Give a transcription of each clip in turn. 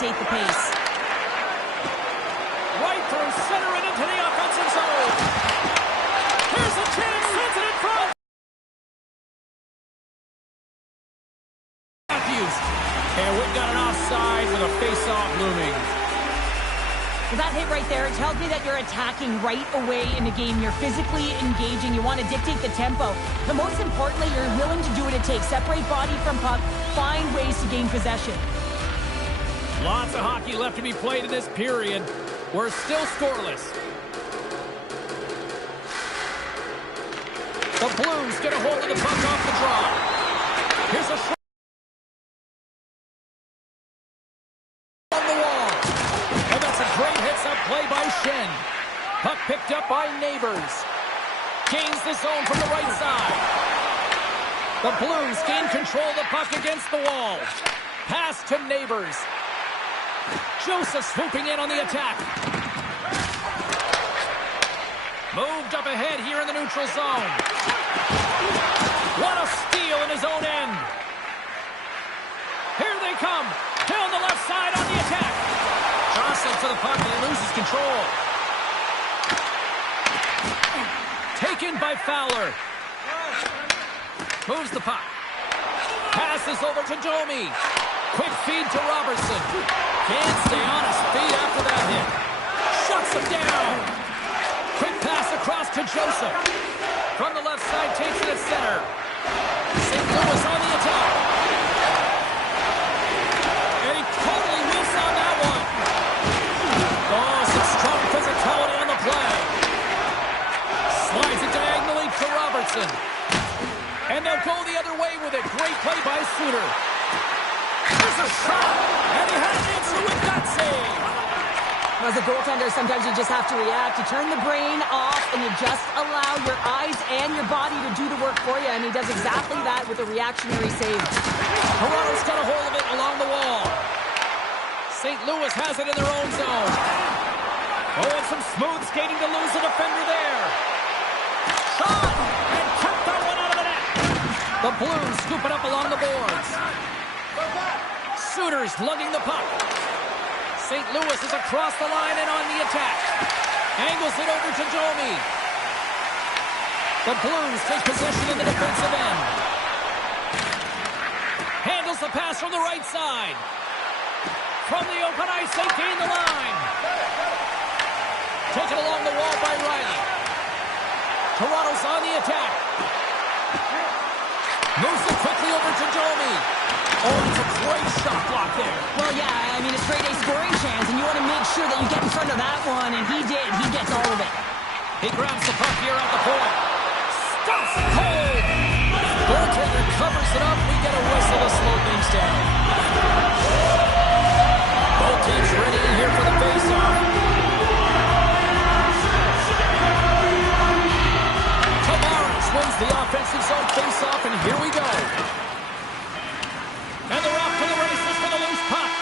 dictate the pace. Right through center and into the offensive zone. Here's a chance, sends it in front. Matthews. And we've got an offside with a face-off looming. Well, that hit right there, it tells me that you're attacking right away in the game. You're physically engaging. You want to dictate the tempo. But most importantly, you're willing to do what it takes. Separate body from puck. Find ways to gain possession. Lots of hockey left to be played in this period. We're still scoreless. The Blues get a hold of the puck off the draw. Here's a shot. Play by Shen. Puck picked up by Neighbors. Gains the zone from the right side. The Blues gain control of the puck against the wall. Pass to Neighbors. Joseph swooping in on the attack. Moved up ahead here in the neutral zone. What a steal in his own end. Here they come. Down the left side on the attack. Jostling to the puck and he loses control. Taken by Fowler. Moves the puck. Passes over to Domi. Quick feed to Robertson. Can't stay on his feet after that hit. Shuts him down. Quick pass across to Joseph. From the left side, takes it at center. St. Louis on the attack. And he totally whiffs on that one. Oh, some strong physicality on the play. Slides it diagonally to Robertson. And they'll go the other way with it. Great play by Suter. There's a shot. And he had an answer with that save. As a goaltender, sometimes you just have to react. You turn the brain off and you just allow your eyes and your body to do the work for you. And he does exactly that with a reactionary save. Toronto's got a hold of it along the wall. St. Louis has it in their own zone. Oh, and some smooth skating to lose the defender there. Shot! And kept that one out of the net. The Blues scoop it up along the boards. Suter's lugging the puck. St. Louis is across the line and on the attack. Angles it over to Domi. The Blues take position in the defensive end. Handles the pass from the right side. From the open ice, they gain the line. Taken along the wall by Riley. Toronto's on the attack. Moves it quickly over to Domi. Oh, it's a great shot block there. Well, yeah, I mean, a straight A scoring chance, and you want to make sure that you get in front of that one, and he did. He gets all of it. He grabs the puck here at the point. Stops it cold. Goaltender covers it up. We get a whistle to slow things down. Both teams ready in here for the faceoff. Tavares wins the offensive zone faceoff, and here we go. And they're off to the races for the loose puck.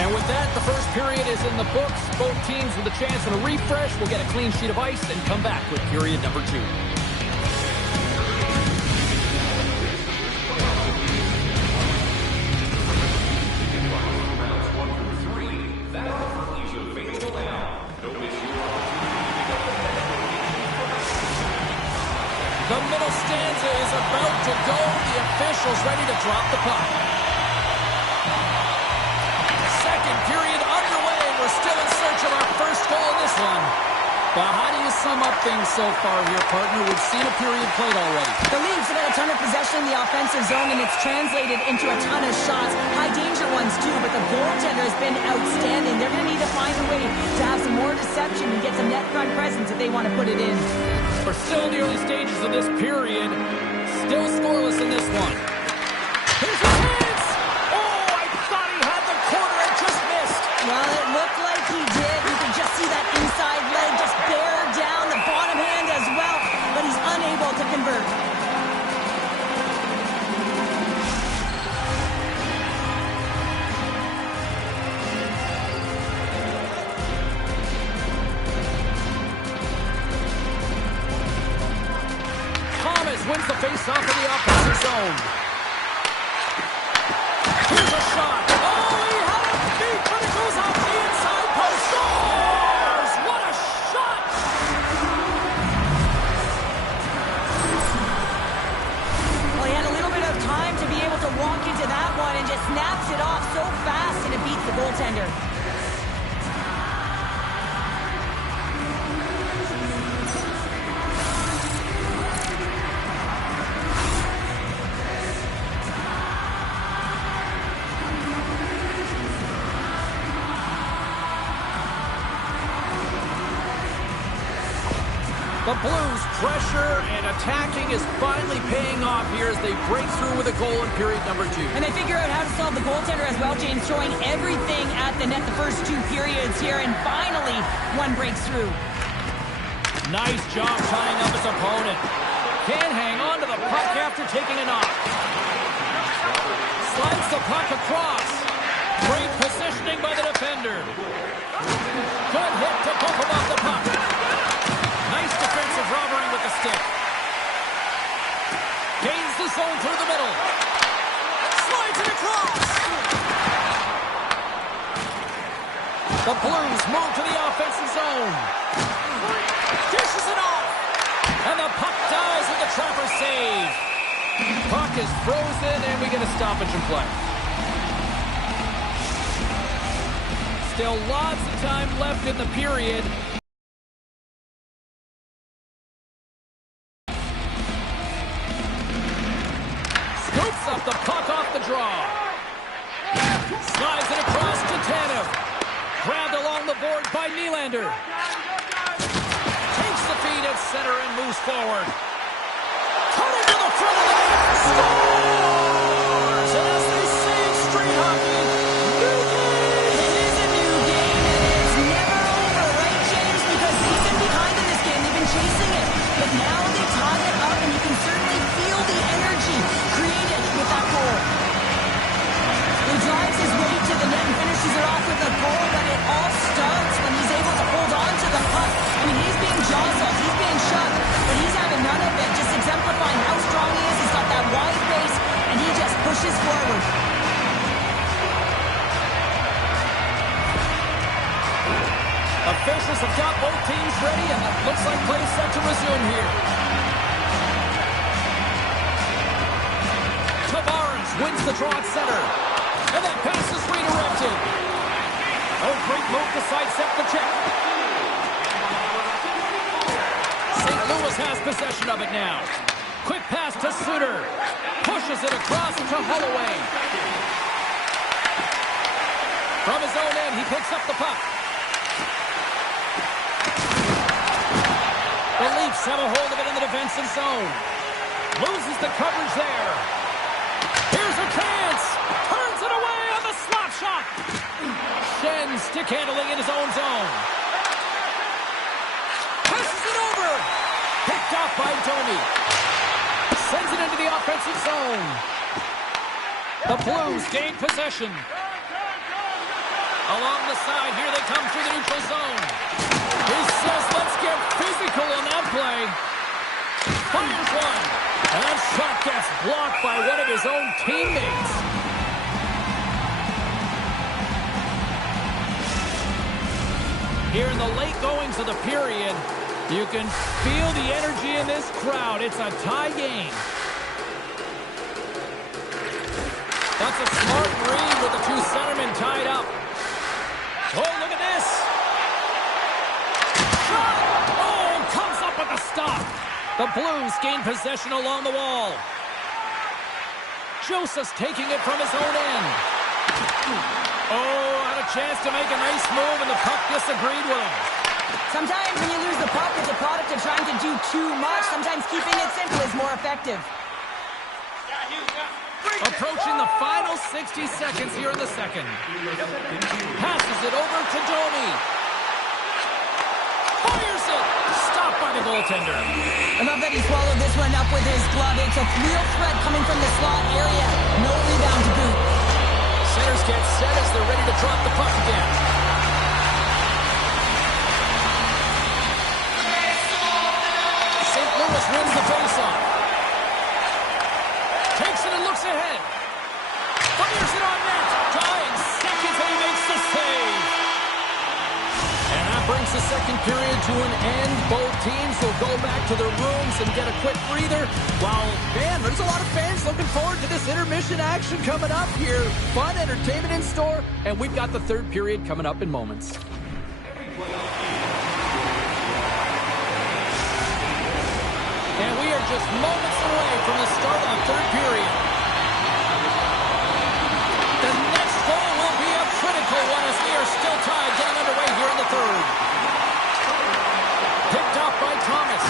And with that, the first period is in the books. Both teams with a chance at a refresh will get a clean sheet of ice and come back with period number 2. The middle stanza is about to go. The officials ready to drop the puck. Second period underway. We're still in search of our first goal in this one. But how do you sum up things so far here, partner? We've seen a period played already. The Leafs have had a ton of possession in the offensive zone, and it's translated into a ton of shots. High-danger ones, too, but the goaltender has been outstanding. They're going to need to find a way to have some more deception and get some net front presence if they want to put it in. We're still in the early stages of this period. Still scoreless in this one. Here's a chance! Oh, I thought he had the corner and just missed. Well, it looked like he did. You could just see that inside leg just bear down the bottom hand as well, but he's unable to convert. Wins the face-off in the offensive zone. Here's a shot. Oh, he had it goaltender. The Blues' pressure and attacking is finally paying off here as they break through with a goal in period number 2. And they figure out how to solve the goaltender as well, James, throwing everything at the net the first 2 periods here, and finally one breaks through. Nice job tying up his opponent. Can't hang on to the puck after taking a knock. Slides the puck across. Great positioning by the defender. Good hit to bump him off the puck. Nice defensive robbery with the stick. Gains the zone through the middle. Slides it across. The Blues move to the offensive zone. Dishes it off. And the puck dies with the trapper save. Puck is frozen and we get a stoppage in play. Still lots of time left in the period. Scoops up the puck off the draw. Slides it across to Tanev. Grabbed along the board by Nylander. Takes the feed at center and moves forward. Coming to the front of the net. Scores! And as they say in street hockey, new game! It is a new game, and it's never over, right, James? Because they've been behind in this game. They've been chasing it. But now they tie it up, and you can certainly feel the energy created with that goal. He drives his way to the net and finishes it off with a goal, but it all starts when he's able to hold on to the puck. I mean, he's being jostled, he's being shoved, but he's having none of it, just exemplifying how strong he is. He's got that wide base, and he just pushes forward. Officials have got both teams ready, and it looks like play set to resume here. Tavares wins the draw at center. And that pass is redirected. Oh, great move to sidestep the check. St. Louis has possession of it now. Quick pass to Suter. Pushes it across to Holloway. From his own end, he picks up the puck. The Leafs have a hold of it in the defensive zone. Loses the coverage there. Here's a chance. Turns it away on the slap shot. Shen stick handling in his own zone. Passes it over. Picked off by Domi. Sends it into the offensive zone. The Blues gain possession. Along the side, here they come through the neutral zone. He says, let's get physical on that play. Fires one. And that shot gets blocked by one of his own teammates. Here in the late goings of the period, you can feel the energy in this crowd. It's a tie game. That's a smart read with the two centermen tied up. Oh, look at this. Shot! Oh, comes up with a stop. The Blues gain possession along the wall. Joseph's taking it from his own end. Oh, had a chance to make a nice move, and the puck disagreed with him. Sometimes when you lose the puck, it's a product of trying to do too much. Sometimes keeping it simple is more effective. Approaching the final 60 seconds here in the second. Passes it over to Domi. Fires it. Stopped by the goaltender. I love that he swallowed this one up with his glove. It's a real threat coming from the slot area. No rebound to boot. Centers get set as they're ready to drop the puck again. St. Louis wins the faceoff. Takes it and looks ahead. Fires it on net. Dying seconds and he makes the save. And that brings the second period to an end. Both teams will go back to their rooms and get a quick breather. While, man, there's a lot of fans looking forward to this intermission action coming up here. Fun entertainment in store, and we've got the third period coming up in moments. And we are just moments away from the start of the third period. The next goal will be a critical one as we are still tied, getting underway here in the third. Picked up by Thomas.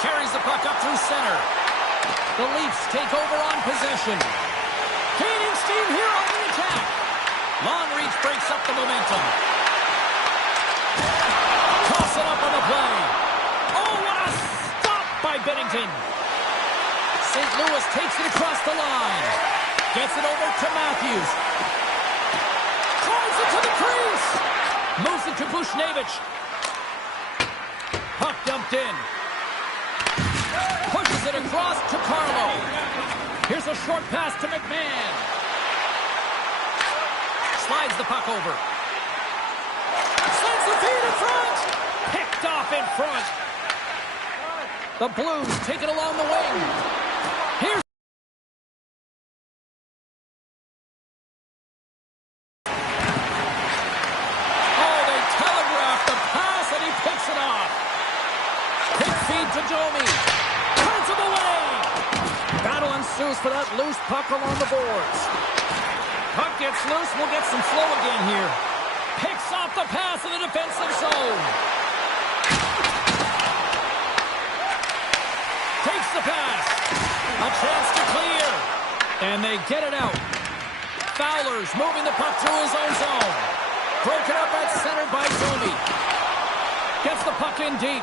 Carries the puck up through center. The Leafs take over on possession. Gaining steam here on the attack. Long reach breaks up the momentum. Toss it up on the play. Oh, what a stop by Bennington. St. Louis takes it across the line. Gets it over to Matthews. Drives it to the crease. Moves it to Bushnevich. Puck dumped in. Pushes it across to Carlo. Here's a short pass to McMahon. Slides the puck over. Slants the feed in front. Picked off in front. The Blues take it along the wing. Here's to Domi. Turns him away. Battle ensues for that loose puck along the boards. Puck gets loose. We'll get some flow again here. Picks off the pass in the defensive zone. Takes the pass. A chance to clear. And they get it out. Fowler's moving the puck through his own zone. Broken up at center by Domi. Gets the puck in deep.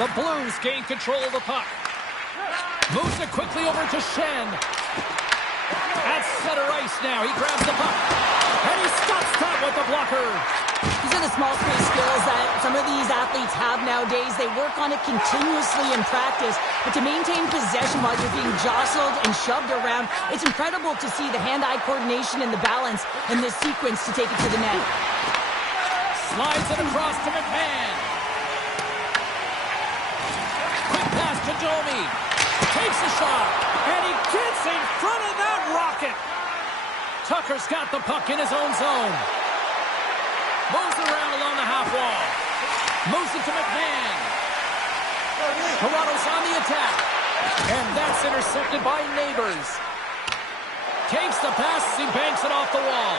The Blues gain control of the puck. Moves it quickly over to Shen. At center ice now. He grabs the puck. And he stops that with the blocker. These are the small space skills that some of these athletes have nowadays. They work on it continuously in practice. But to maintain possession while you're being jostled and shoved around, it's incredible to see the hand-eye coordination and the balance in this sequence to take it to the net. Slides it across to McMahon. To Domi. Takes a shot. And he gets in front of that rocket. Tucker's got the puck in his own zone. Moves around along the half wall. Moves it to McMahon. Toronto's on the attack. And that's intercepted by Neighbors. Takes the pass as he banks it off the wall.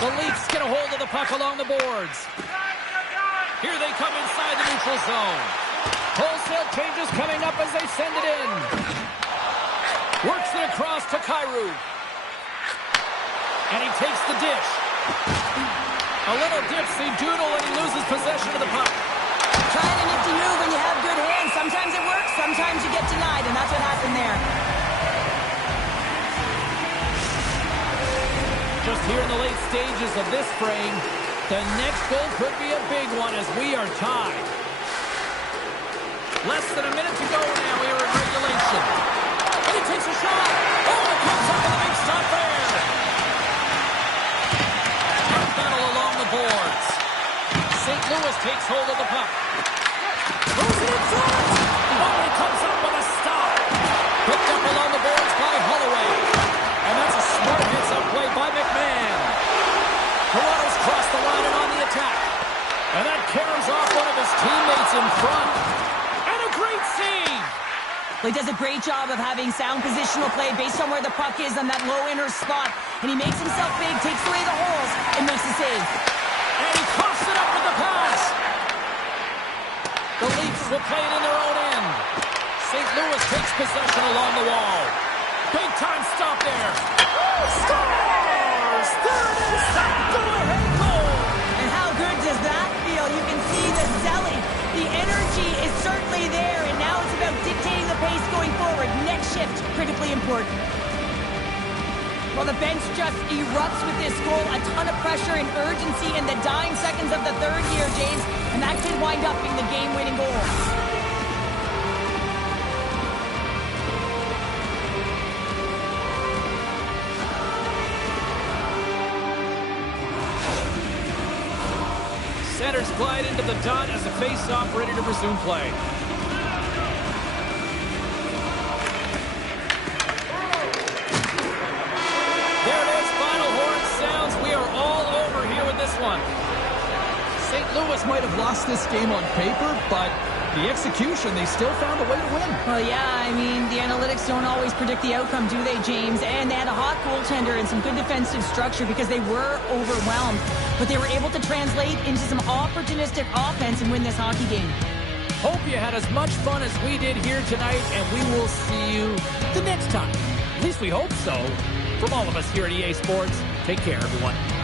The Leafs get a hold of the puck along the boards. Here they come inside the neutral zone. Wholesale changes coming up as they send it in. Works it across to Kyrou. And he takes the dish. A little dipsy doodle and he loses possession of the puck. Trying a nifty move when you have good hands. Sometimes it works, sometimes you get denied, and that's what happened there. Just here in the late stages of this frame, the next goal could be a big one as we are tied. Less than a minute to go now here in regulation. And he takes a shot. Oh, it comes up with a big stop there. Battle along the boards. St. Louis takes hold of the puck. Moves it in front. Oh, it comes up with a stop. Picked up along the boards by Holloway. And that's a smart hits-up play by McMahon. Toronto's crossed the line and on the attack. And that carries off one of his teammates in front. And a great save. He does a great job of having sound positional play based on where the puck is on that low inner spot. And he makes himself big, takes away the holes, and makes the save. And he coughs it up with the pass. The Leafs will play it in their own end. St. Louis takes possession along the wall. Big time stop there. Scores! There it is! That go-ahead goal! And how good does that feel? You can see the selling. The energy is certainly there, and now it's about dictating the pace going forward. Next shift, critically important. Well, the bench just erupts with this goal. A ton of pressure and urgency in the dying seconds of the third here, James. And that could wind up being the game-winning goal. glide into the dot as the face-off ready to resume play. There it is, final horn sounds. We are all over here with this one. St. Louis might have lost this game on paper, but the execution, they still found a way to win. Well, yeah, I mean, the analytics don't always predict the outcome, do they, James? And they had a hot goaltender and some good defensive structure because they were overwhelmed. But they were able to translate into some opportunistic offense and win this hockey game. Hope you had as much fun as we did here tonight, and we will see you the next time. At least we hope so. From all of us here at EA Sports, take care, everyone.